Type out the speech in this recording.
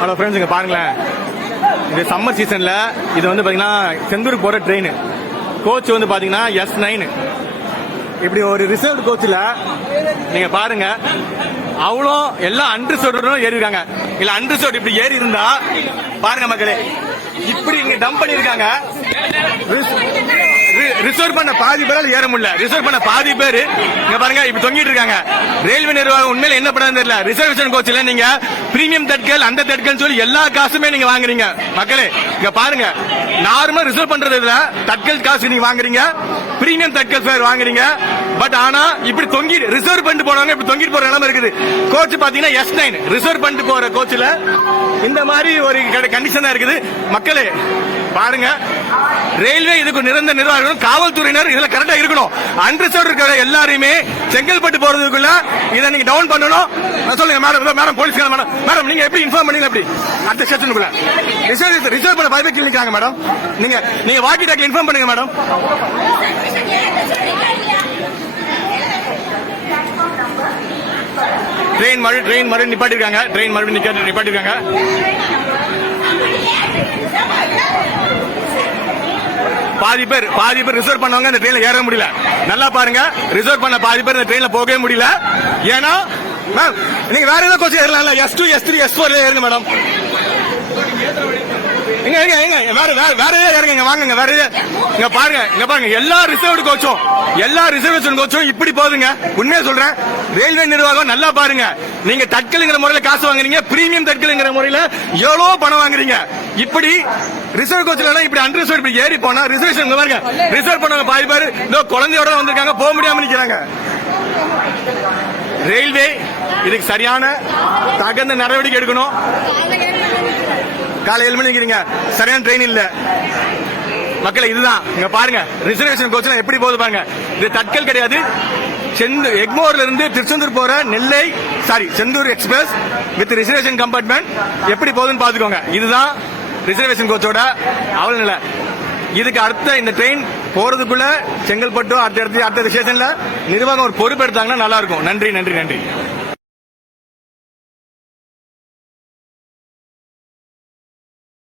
hello friends இங்கே பாருங்களேன் இது சம்மர் சீசனில் இது வந்து பார்த்தீங்கன்னா செந்தூருக்கு போகிற ட்ரெயின் கோச் வந்து பார்த்தீங்கன்னா எஸ் நைனு இப்படி ஒரு ரிசர்வ் கோச்சில் நீங்கள் பாருங்கள் அவ்வளோ எல்லாம் அன்ரிசர்வ்டும் ஏறி இருக்காங்க இல்லை அன்ரிசர்வ் இப்படி ஏறி இருந்தால் பாருங்க மக்களே இப்படி இங்கே டம்ப் பண்ணியிருக்காங்க ரிசர்வ் பண்ண பாதி பேரால் ஏற முடியல ரிசர்வ் பண்ண பாதி பேர் இங்க பாருங்க இப்ப தொங்கிட்டு இருக்காங்க ரயில்வே நிர்வாகம் உண்மையில என்ன பண்ணது தெரியல ரிசர்வேஷன் கோச்சில நீங்க பிரீமியம் தட்கள் அந்த தட்கள் சொல்லி எல்லா காசுமே நீங்க வாங்குறீங்க மக்களே இங்க பாருங்க நார்மலா ரிசர்வ் பண்றது இல்ல தட்கள் காசு நீங்க வாங்குறீங்க பிரீமியம் தட்கள் சார் வாங்குறீங்க பட் ஆனா இப்படி தொங்கி ரிசர்வ் பண்ணிட்டு போனவங்க இப்படி தொங்கிட்டு போற நிலைமை இருக்குது கோச் பாத்தீங்கன்னா எஸ் நைன் ரிசர்வ் பண்ணிட்டு போற கோச்சில இந்த மாதிரி ஒரு கண்டிஷனா இருக்குது மக்களே பாருங்க ரயில்வே இதுக்கு நிரந்தர நிர்வாகம் காவல்துறையினர் இதுல கரெக்டா இருக்கணும் அன்ரிசர்வ் இருக்கிற எல்லாரையுமே செங்கல்பட்டு போறதுக்குள்ள இதை நீங்க டவுன் பண்ணணும் சொல்லுங்க madam madam police madam madam நீங்க எப்படி இன்ஃபார்ம் பண்ணீங்க எப்படி அடுத்த ஸ்டேஷனுக்குள்ள ரிசர்வ் ரிசர்வ் பண்ண பைபேக்கில் நிற்கிறாங்க மேடம் நீங்க நீங்க வாக்கி டாக்கி இன்ஃபார்ம் பண்ணுங்க மேடம் ட்ரெயின் மறு ட்ரெயின் மறு நிப்பாட்டிருக்காங்க ட்ரெயின் மறுபடியும் நிப்பாட்டிருக்காங்க பாதி பேர் பாதி பேர் ரிசர்வ் பண்ணவங்க இந்த ட்ரெயின்ல ஏற முடியல நல்லா பாருங்க ரிசர்வ் பண்ண பாதி பேர் இந்த ட்ரெயின்ல போகவே முடியல ஏன்னா மேம் நீங்க வேற ஏதாவது coaching ஏறலாம்ல S two S three S ஃபோர்ல ஏறுங்க மேடம் எங்க எங்க எங்க வேற வேற வேற யாருங்க இங்க வாங்க வேற இங்க பாருங்க இங்க பாருங்க எல்லா ரிசர்வ்டு கோச்சும் எல்லா ரிசர்வேஷன் கோச்சும் இப்படி போகுதுங்க உண்மையா சொல்றேன் ரயில்வே நிர்வாகம் நல்லா பாருங்க நீங்க தட்கலுங்கிற முறையில காசு வாங்குறீங்க பிரீமியம் தட்கலுங்கிற முறையில எவ்வளவு பணம் வாங்குறீங்க இப்படி ரிசர்வ் கோச்ல எல்லாம் இப்படி அண்டர் ரிசர்வ் ஏறி போனா ரிசர்வேஷன் பாருங்க ரிசர்வ் பண்ணுவாங்க பாதி பாரு இதோ குழந்தையோட வந்திருக்காங்க போக முடியாம நிக்கிறாங்க ரயில்வே இதுக்கு சரியான தகுந்த நடவடிக்கை எடுக்கணும் காலை ஏழு மணிக்கு இருங்க சரியான ட்ரெயின் இல்லை மக்களை இதுதான் இங்க பாருங்க ரிசர்வேஷன் கோச்செல்லாம் எப்படி போகுது பாருங்க இது தட்கல் கிடையாது செந்து எக்மோர்ல இருந்து திருச்செந்தூர் போற Nellai sorry Chendur express with reservation compartment எப்படி போகுதுன்னு பாத்துக்கோங்க இதுதான் ரிசர்வேஷன் கோச்சோட அவல நிலை இதுக்கு அடுத்த இந்த ட்ரெயின் போறதுக்குள்ள செங்கல்பட்டு அடுத்த அடுத்த அடுத்த ஸ்டேஷன்ல நிர்வாகம் ஒரு பொறுப்பு எடுத்தாங்கன்னா நல்லா இருக்கும் நன்றி நன்றி நன்றி